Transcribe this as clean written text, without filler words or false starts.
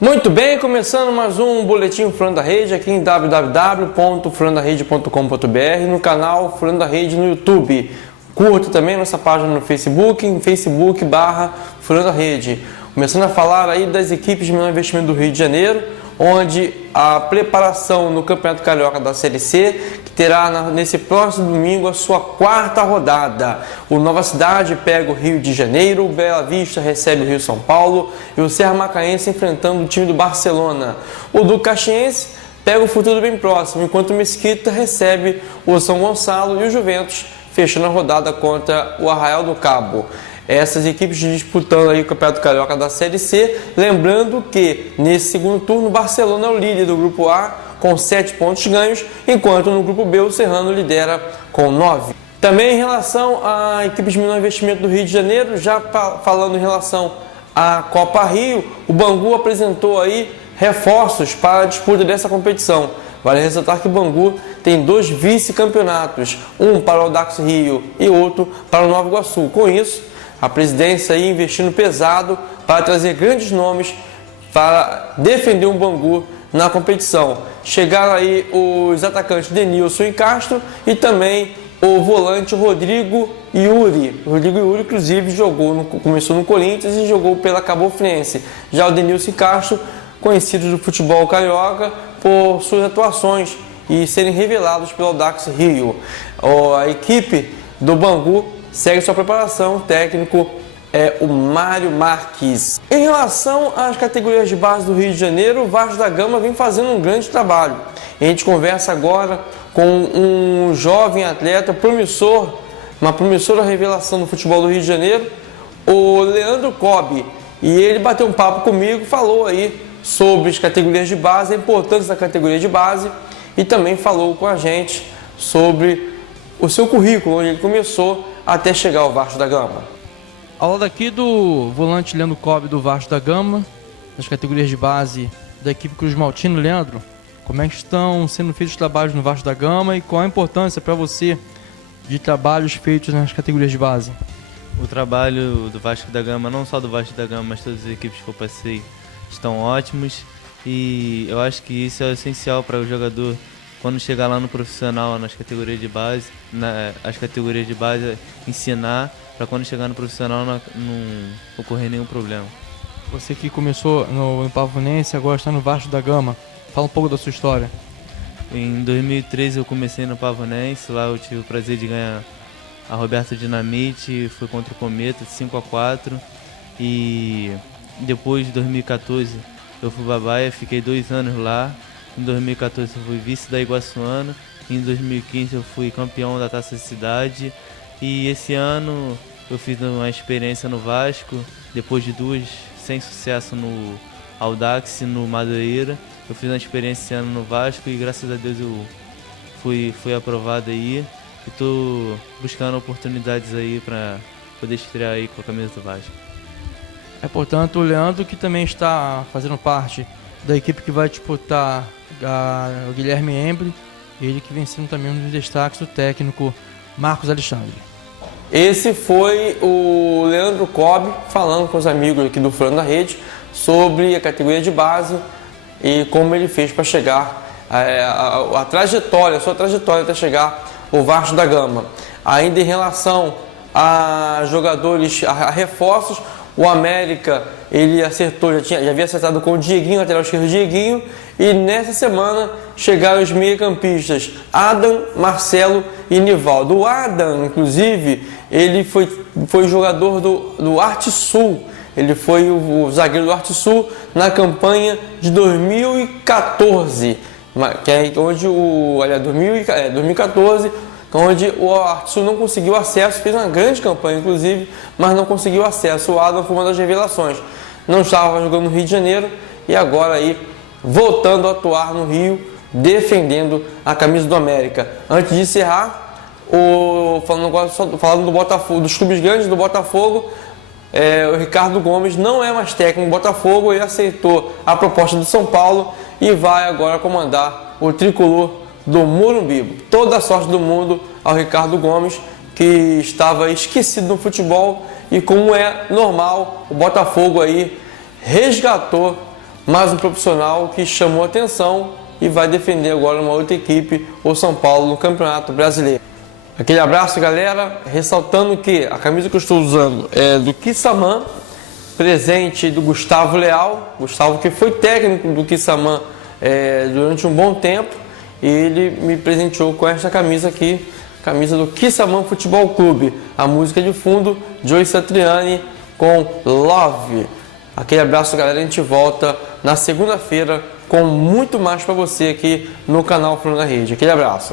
Muito bem, começando mais um boletim Fulano da Rede aqui em www.fulandarede.com.br, no canal Fulano da Rede no YouTube. Curta também nossa página no Facebook, em facebook.com/Fulano da Rede. Começando a falar aí das equipes de menor investimento do Rio de Janeiro, onde a preparação no Campeonato Carioca da Série C, que terá nesse próximo domingo a sua quarta rodada. O Nova Cidade pega o Rio de Janeiro, o Bela Vista recebe o Rio São Paulo e o Serra Macaense enfrentando o time do Barcelona. O do Caxiense pega o Futuro bem próximo, enquanto o Mesquita recebe o São Gonçalo e o Juventus fechando a rodada contra o Arraial do Cabo. Essas equipes disputando aí o Campeonato Carioca da Série C, lembrando que nesse segundo turno o Barcelona é o líder do Grupo A com 7 pontos ganhos, enquanto no Grupo B o Serrano lidera com 9. Também em relação à equipe de menor investimento do Rio de Janeiro, já falando em relação à Copa Rio, o Bangu apresentou aí reforços para a disputa dessa competição. Vale ressaltar que o Bangu tem 2 vice-campeonatos, um para o Audax Rio e outro para o Nova Iguaçu. Com isso, a presidência aí investindo pesado para trazer grandes nomes para defender o Bangu na competição. Chegaram aí os atacantes Denilson e Castro e também o volante Rodrigo Yuri. O Rodrigo Yuri, inclusive, começou no Corinthians e jogou pela Cabo Friense. Já o Denilson e Castro, conhecidos do futebol carioca por suas atuações e serem revelados pelo Audax Rio. A equipe do Bangu segue sua preparação, o técnico é o Mário Marques. Em relação às categorias de base do Rio de Janeiro, o Vasco da Gama vem fazendo um grande trabalho. A gente conversa agora com um jovem atleta promissor, uma promissora revelação do futebol do Rio de Janeiro, o Leandro Cobb. E ele bateu um papo comigo, falou aí sobre as categorias de base, a importância da categoria de base e também falou com a gente sobre o seu currículo, onde ele começou até chegar ao Vasco da Gama. Aula daqui do volante Leandro Cobb do Vasco da Gama, das categorias de base da equipe Cruz Maltino. Leandro, como é que estão sendo feitos os trabalhos no Vasco da Gama e qual a importância para você de trabalhos feitos nas categorias de base? O trabalho do Vasco da Gama, não só do Vasco da Gama, mas todas as equipes que eu passei, estão ótimos e eu acho que isso é essencial para o jogador quando chegar lá no profissional, nas categorias de base, as categorias de base, ensinar para quando chegar no profissional não ocorrer nenhum problema. Você que começou no Pavonense, agora está no Vasco da Gama, fala um pouco da sua história. Em 2013 eu comecei no Pavonense, lá eu tive o prazer de ganhar a Roberto Dinamite, foi contra o Cometa, 5-4, e depois de 2014 eu fui para Baia, fiquei 2 anos lá. Em 2014 eu fui vice da Iguaçuana, em 2015 eu fui campeão da Taça da Cidade e esse ano eu fiz uma experiência no Vasco, depois de 2 sem sucesso no Audax e no Madureira. Eu fiz uma experiência esse ano no Vasco e graças a Deus eu fui aprovado aí e estou buscando oportunidades aí para poder estrear aí com a camisa do Vasco. É, portanto, o Leandro que também está fazendo parte da equipe que vai disputar o Guilherme Embry, ele que vem sendo também um dos destaques do técnico Marcos Alexandre. Esse foi o Leandro Cobb falando com os amigos aqui do Fulano da Rede sobre a categoria de base e como ele fez para chegar, a sua trajetória até chegar ao Vasco da Gama. Ainda em relação a jogadores, a reforços, o América, ele acertou, já havia acertado com o Dieguinho, lateral esquerdo Dieguinho, e nessa semana chegaram os meio-campistas Adam, Marcelo e Nivaldo. O Adam, inclusive, ele foi jogador do Arte Sul, ele foi o zagueiro do Arte Sul na campanha de 2014, que é onde 2014, onde o Arte Sul não conseguiu acesso, fez uma grande campanha inclusive, mas não conseguiu acesso. O Adam foi uma das revelações, não estava jogando no Rio de Janeiro e agora aí voltando a atuar no Rio, defendendo a camisa do América. Antes de encerrar, falando do Botafogo, dos clubes grandes do Botafogo, o Ricardo Gomes não é mais técnico do Botafogo, ele aceitou a proposta do São Paulo e vai agora comandar o tricolor do Morumbi. Toda a sorte do mundo ao Ricardo Gomes, que estava esquecido no futebol e, como é normal, o Botafogo aí resgatou mais um profissional que chamou atenção e vai defender agora uma outra equipe, o São Paulo, no Campeonato Brasileiro. Aquele abraço, galera, ressaltando que a camisa que eu estou usando é do Kissamã, presente do Gustavo Leal, Gustavo que foi técnico do Kissamã durante um bom tempo, e ele me presenteou com esta camisa aqui, camisa do Kissamã Futebol Clube, a música de fundo, Joey Satriani com Love. Aquele abraço, galera, a gente volta na segunda-feira com muito mais para você aqui no canal Falando na Rede. Aquele abraço.